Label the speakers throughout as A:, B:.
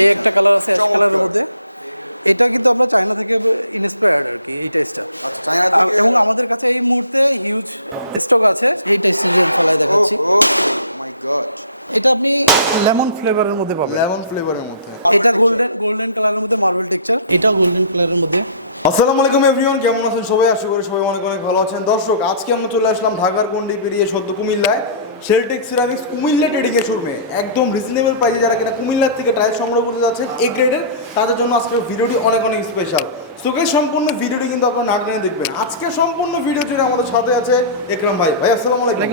A: এই একটা কালার আছে অ্যাশ কালারের মধ্যে। এটা কিন্তু আমরা চায়না থেকে ইন্সপায়ার্ড আর কি এই টেস্টটা
B: আচ্ছা চায়না থেকে
A: এবং আমাদের কাছে এই মুহূর্তে হিউজ স্টক আছে। এই টেস্টের জন্য দেখাচ্ছি।
B: ও মাই গড
A: এটা আপনি লেমন ফ্লেভারের মধ্যে পাবেন।
B: লেমন ফ্লেভারের মধ্যে।
A: এটা গোল্ডেন গোল্ডেন কালারের মধ্যে মার্বেল টেক্সচার এটা গোল্ডেন কালারের মধ্যে।
B: আসসালামু আলাইকুম এভরিওয়ান কেমন আছেন সবাই? আশা করি সবাই অনেক অনেক ভালো আছেন। দর্শক আজকে আমরা চলে আসলাম ঢাকার গন্ডি পেরিয়ে সদ্য কুমিল্লায়। শেলটেক সিরামিক্স কুমিল্লা ট্রেডিং এর শোরুমে একদম রিজনেবল প্রাইসে যারা কিনা কুমিল্লার থেকে টাইল সংগ্রহ করতে যাচ্ছেন এ গ্রেডের তাদের জন্য আজকের ভিডিওটি অনেক অনেক স্পেশাল সুখে সম্পূর্ণ ভিডিওটি কিন্তু আপনারা না টেনে দেখবেন। আজকে সম্পূর্ণ ভিডিও জুড়ে আমাদের সাথে আছে একরাম ভাই। ভাই আসসালামু আলাইকুম।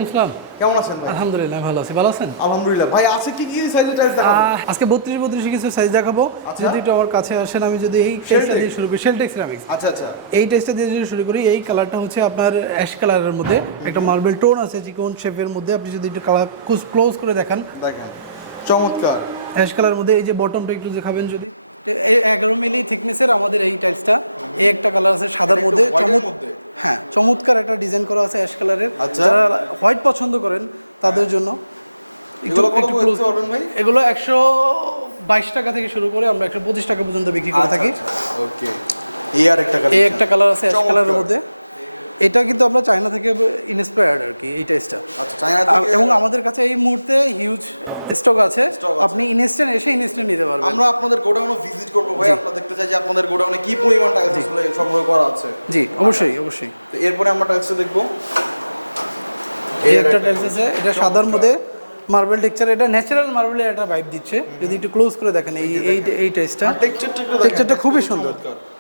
B: কেমন আছেন ভাই?
A: আলহামদুলিল্লাহ ভালো আছি। ভালো আছেন?
B: আলহামদুলিল্লাহ। ভাই আছে কি কি সাইজের টাইলস দেখাবেন?
A: আজকে বত্রিশ বত্রিশ কিছু সাইজ দেখাবো।
B: আচ্ছা।
A: যদি আমার কাছে আসেন আমি যদি এই? টেস্টটা শুরু করি। শেলটেক সিরামিক্স
B: আচ্ছা আচ্ছা।
A: এই টেস্টটা দিয়ে যদি শুরু করি এই কালারটা হচ্ছে আপনার অ্যাশ কালারের মধ্যে। একটা মার্বেল টোন আছে চিকন শেপের মধ্যে। আপনি যদি একটু কালার ক্লোজ করে দেখেন।
B: দেখেন। চমৎকার।
A: অ্যাশ কালারের মধ্যে এই যে বটনটা একটু দেখাবেন যদি। এগারো মিলি থিকনেসের আমাদের এই টাইলসটা এই একটা কালার আছে সাদার মধ্যে? হ্যাঁ চমৎকার একটা ডিজাইন করা আছে অ্যাশ কালারের
B: আচ্ছা।
A: যারা হোয়াইট পছন্দ করেন তাদের জন্য।
B: এগুলো
A: একশো বাইশ টাকা থেকে শুরু করে আমরা একশো পঁচিশ টাকা পর্যন্ত বিক্রি করে থাকি।
B: ওকে। এই আর একটা
A: এই একটা কালার আছে অ্যাশ কালারের মধ্যে। এটা কিন্তু আমরা চায়না থেকে ইন্সপায়ার্ড আর কি এই
B: আচ্ছা চায়না
A: এবং আমাদের কাছে এই মুহূর্তে হিউজ স্টক আছে। আপনি ইনস্ট্যান্ট এসে ইনস্ট্যান্ট নিতে পারবেন।
B: আমরা আপনাদের গোডাউনে ভিজিট করব ভাই। আমরা দেখতে চাই যে আপনাদের গোডাউনে কি পরিমাণ টাইলস আসলে সংগ্রহ করা আছে।
A: জি অবশ্যই অবশ্যই।
B: তো এরপরে আমরা টাইলসটা দেখব।
A: এই একটা টাইলস আছে। এটা সাদার মধ্যে মার্বেল টেক্সচার এটা ন্যাচারাল মার্বেলের একটা ভাইব দিচ্ছে। যদি একটু ক্লোজ করে দেখেন এই এই এই
B: টেক্সচারটা
A: টেক্সচারটা খুবই সুন্দর।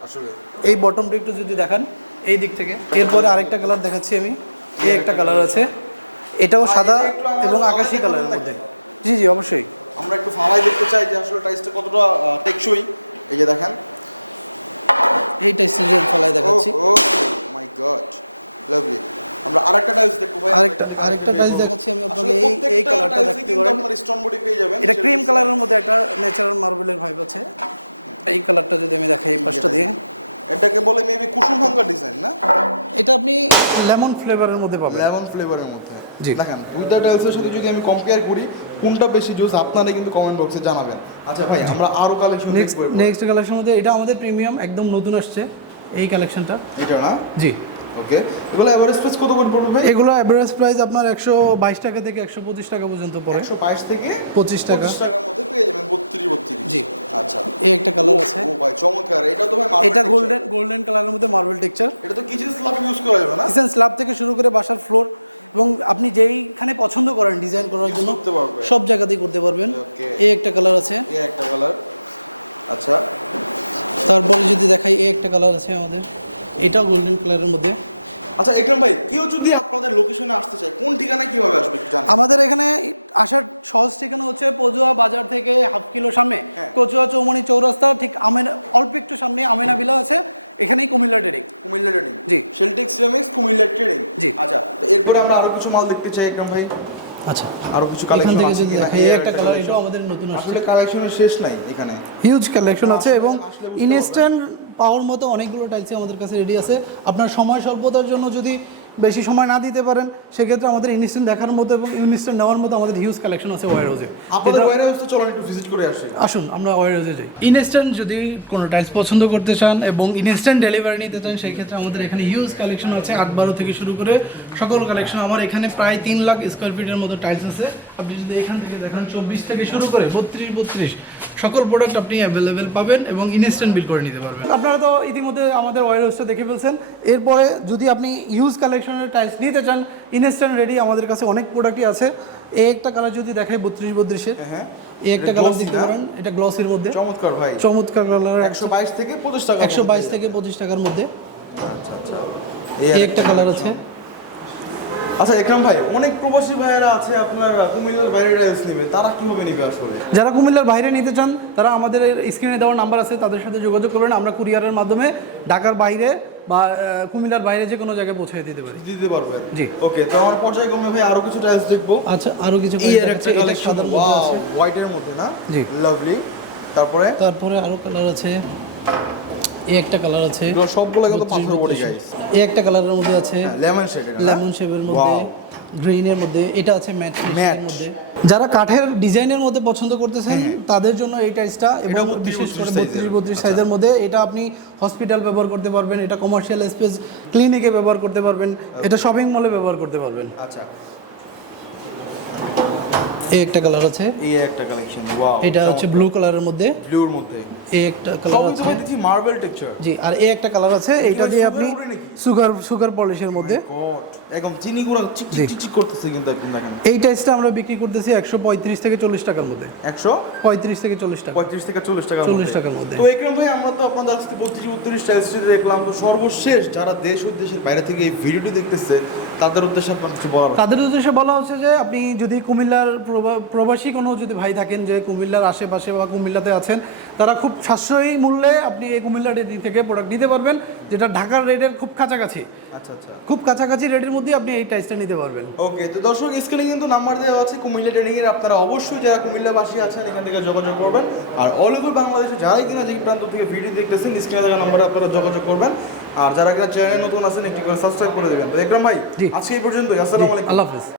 B: আসলে।
A: এই বটমটা একটু যদি দেখান এই দিক থেকে। এরপরে আরেকটা কালার দেখাচ্ছি আমি। এই একটা কালার আছে। এটাও সাদা এবং আকাশি কালারের মধ্যে। জি জি অবশ্যই।
B: আমরা একটু ফালাই দেখতে চাই যে আসলে টাইলসটা কতটা টেকসই। এই যে দেখেন।
A: এই টাইলসের জন্য ফালাই দেখাচ্ছি।
B: ও মাই গড লাভলি আমরা আরেকটা টাইলস দেখব ভাই
A: আরেকটা- আরেকটা tiles দেখাচ্ছি আমি আপনাকে। এই- এই colourটা দেখতে পারেন।
B: আপনার স্টোন বডি পেয়ে যাবেন
A: এটা ক্রিম কালারের মধ্যে একটা ন্যাচারাল মার্বেলের ভাইব আছে। এই কালারটা যদি আমি দেখাই এই পাশটা দিয়ে।
B: এটাকে বলে মেবি কুসুম ভাঙ্গা ডিজাইন না?
A: এটা আপনি লেমন ফ্লেভারের মধ্যে পাবেন।
B: লেমন ফ্লেভারের মধ্যে। দেখেন দুইটা টাইলসের সাথে যদি আমি কম্পেয়ার করি কোনটা বেশি জুস আপনারা কিন্তু কমেন্ট বক্সে জানাবেন। আচ্ছা ভাই আমরা আরও কালেকশন দেখব এরপরে।
A: নেক্সট কালেকশন মধ্যে এটা আমাদের প্রিমিয়াম একদম নতুন আসছে এই কালেকশনটা
B: এটা না?
A: জি।
B: ওকে এগুলো এভারেজ প্রাইস কত করে পড়বে ভাই?
A: এগুলো অ্যাভারেজ প্রাইস আপনার একশো বাইশ টাকা থেকে একশো পঁচিশ টাকা পর্যন্ত পড়ে
B: একশো বাইশ থেকে
A: 25 টাকা।
B: পঁচিশ টাকার মধ্যে পেয়ে যাবেন বত্রিশ বত্রিশ।
A: জি।
B: আচ্ছা।
A: এই একটা কালার আছে।
B: ও ভাই চমৎকার। এটা তো ভাই marble
A: এটা গোল্ডেন গোল্ডেন কালারের মধ্যে মার্বেল টেক্সচার
B: এটা তো কিচেন স্ল্যাব ইউজ করা যাবে না?
A: কিচেন স্ল্যাব থেকে শুরু করে বাসার ফ্লোর এবং আপনি যেইখানে পছন্দ করেন ডিজাইন করার জন্য। সব জায়গাতেই করতে পারবেন. এই একটা কালার আছে।
B: এই একটা কালার আচ্ছা।
A: তারপরে যদি দেখাই এই একটা কালার আছে আমাদের। এটাও গোল্ডেন কালারের মধ্যে।
B: আচ্ছা একদম ভাই কেউ যদি আপনাদের লোকেশনে আসতে চায় কোন ঠিকানা কীভাবে আসবে
A: আমাদের এখানে আসার সহজ ঠিকানা হচ্ছে পজুয়া বাজার থেকে হাফ কিলো সামনে
B: হ্যাঁ।
A: কচুয়া চৌমনি চৌরাস্তা ঠিক আমেনা অল্প একটু সামনে আমেনা বিলা আছে এখানেই কুমিল্লা ট্রেডিং
B: কুমিল্লা ট্রেডিং
A: জি।
B: শেলটেক সিরামিক্স কুমিল্লা ট্রেডিং
A: জি।
B: আচ্ছা তো এরপরে আমরা আরও কিছু মাল দেখতে চাই একদম ভাই।
A: আচ্ছা।
B: আরও কিছু কালেকশন আছে কিনা? এই আর একটা কালেকশন
A: আমাদের নতুন
B: আসলে কালেকশনের শেষ নাই এখানে।
A: হিউজ কালেকশন আছে
B: আসলে-
A: এবং
B: আসলে বুঝতে পারবেন।
A: পাওয়ার মতো অনেকগুলো টাইপস আমাদের কাছে রেডি আছে। আপনার সময় স্বল্পতার জন্য যদি বেশি সময় না দিতে পারেন সেক্ষেত্রে আমাদের ইনস্ট্যান্ট দেখার মতো এবং ইনস্ট্যান্ট নেওয়ার মতো আমাদের হিউজ কালেকশন আছে ওয়ার হাউসে
B: আপনাদের ওয়ার হাউসটা চলুন একটু ভিজিট করে আসি।
A: আসুন আমরা ওয়ার হাউসে যাই। ইনস্ট্যান্ট যদি কোনো টাইলস পছন্দ করতে চান এবং ইনস্ট্যান্ট ডেলিভারি নিতে চান সেই ক্ষেত্রে আমাদের এখানে হিউজ কালেকশন আছে আট বারো থেকে শুরু করে সকল কালেকশন আমার এখানে প্রায় তিন লাখ স্কোয়ার ফিটের মতো টাইলস আছে। আপনি যদি এখান থেকে দেখেন চব্বিশ থেকে শুরু করে বত্রিশ বত্রিশ। সকল প্রোডাক্ট আপনি অ্যাভেলেবেল পাবেন এবং ইনস্ট্যান্ট বিল করে নিতে পারবেন। আপনারা তো ইতিমধ্যে আমাদের ওয়ার দেখে ফেলছেন। এরপরে যদি আপনি ইউজ কালেকশনের টাইলস নিতে চান ইনস্ট্যান্ট রেডি আমাদের কাছে অনেক প্রোডাক্টই আছে। এই একটা কালার যদি দেখাই বত্রিশ বত্রিশে।
B: হ্যাঁ হ্যাঁ। এটা
A: একটা
B: গ্লসি না?
A: এটা গ্লসির মধ্যে।
B: চমৎকার ভাই।
A: চমৎকার কালার
B: একশো বাইশ থেকে পঁচিশ টাকার মধ্যে
A: বাইশ
B: পেয়ে
A: থেকে
B: যাবে
A: পঁচিশ টাকার মধ্যে।
B: আচ্ছা আচ্ছা। এই আর একটা
A: একটা
B: কালেকশন। আচ্ছা একরাম ভাই অনেক প্রবাসী ভাইয়েরা আছে আপনার কুমিল্লার বাইরে টাইলস নেবে তারা কীভাবে নেবে আসলে?
A: যারা কুমিল্লার বাইরে নিতে চান তারা আমাদের স্ক্রিনে দেওয়া নাম্বার আছে তাদের সাথে যোগাযোগ করবেন। আমরা কুরিয়ারের মাধ্যমে ঢাকার বাইরে বা কুমিল্লার বাইরে যে কোনো জায়গায় পৌঁছে দিতে পারি
B: দিতে পারবেন।
A: জি।
B: ওকে তো আমার পর্যায়ক্রমে ভাই আরও কিছু টাইলস দেখব।
A: আচ্ছা আরও কিছু
B: এই আর একটা কালেকশন ওয়াও হোয়াইটের মধ্যে না। লাভলি তারপরে?
A: তারপরে আরও কালার আছে। এই একটা কালার আছে
B: এগুলো সবগুলো কিন্তু পাথর বডি গাইস
A: এই একটা কালারের মধ্যে আছে
B: হ্যাঁ লেমন শেড এটা না। ওয়াও
A: গ্রিনের মধ্যে এটা আছে ম্যাট
B: Matte।
A: যারা কাঠের ডিজাইনের মধ্যে পছন্দ করতেছেন
B: হ্যাঁ, হ্যাঁ।
A: তাদের জন্য এই টাইসটা
B: এটা 32 32 সাইজের।
A: বত্রিশ
B: আচ্ছা।
A: সাইজের মধ্যে এটা আপনি হসপিটাল ব্যবহার করতে পারবেন এটা কমার্শিয়াল স্পেস ক্লিনিকে ব্যবহার করতে পারবেন এটা শপিং মলে ব্যবহার করতে পারবেন
B: আচ্ছা
A: এই একটা কালার আছে।
B: এই একটা কালেকশন ওয়াও
A: হচ্ছে ব্লু কালারের মধ্যে।
B: ব্লুর মধ্যে।
A: এই একটা
B: সবই তো ভাই দেখছি মার্বেল টেক্সচার
A: জি আর এই একটা কালার আছে
B: কি ভাই সুগার উড়ে নাকি?
A: সুগার সুগার পলিশের
B: মাই
A: মধ্যে।
B: গড একদম চিনি গুঁড়া চিক চিক চিক চিক করতেছে কিন্তু একদম দেখেন।
A: এই টাইসটা আমরা বিক্রি করতেছি একশো পঁয়ত্রিশ থেকে চল্লিশ টাকার মধ্যে।
B: একশো?
A: পঁয়ত্রিশ থেকে চল্লিশ টাকা।
B: পঁয়ত্রিশ থেকে চল্লিশ টাকার মধ্যে। তো একরম ভাই আমরা তো আপনাদের আজকে পঁচিশ উত্তরিশ স্টাইলসটিতে দেখলাম তো সর্বশেষ যারা দেশ ও দেশের বাইরে থেকে এই ভিডিওটি দেখতেছে তাদের উদ্দেশ্যে আপনার কিছু বলার আছে।
A: তাদের উদ্দেশ্যে বলা হচ্ছে যে আপনি যদি কুমিল্লার প্রবাসী কোনো যদি ভাই থাকেন যে কুমিল্লার আশেপাশে বা কুমিল্লাতে আছেন তারা খুব সাশ্রয়ী মূল্যে আপনি এই কুমিল্লা ডেটি থেকে প্রোডাক্ট দিতে পারবেন যেটা ঢাকার রেটের খুব কাছাকাছি।
B: আচ্ছা আচ্ছা।
A: খুব কাছাকাছি রেটের মধ্যে আপনি এই টাইসটা নিতে পারবেন।
B: ওকে তো দর্শক স্ক্রিনে কিন্তু নাম্বার দেওয়া আছে কুমিল্লা ট্রেডিং এর। আপনারা অবশ্যই যারা কুমিল্লাবাসী আছেন এখান থেকে যোগাযোগ করবেন। আর অল ওভার বাংলাদেশে যারাই কিনা যে প্রান্ত থেকে ভিডিও দেখতেছেন স্ক্রিনে থাকা নাম্বারে আপনারা যোগাযোগ করবেন। আর যারা কিনা চ্যানেলে নতুন আছেন একটি করে সাবস্ক্রাইব করে দেবেন। তো একরাম ভাই আজকে এই পর্যন্তই। আসসালামু আলাইকুম।
A: আল্লাহ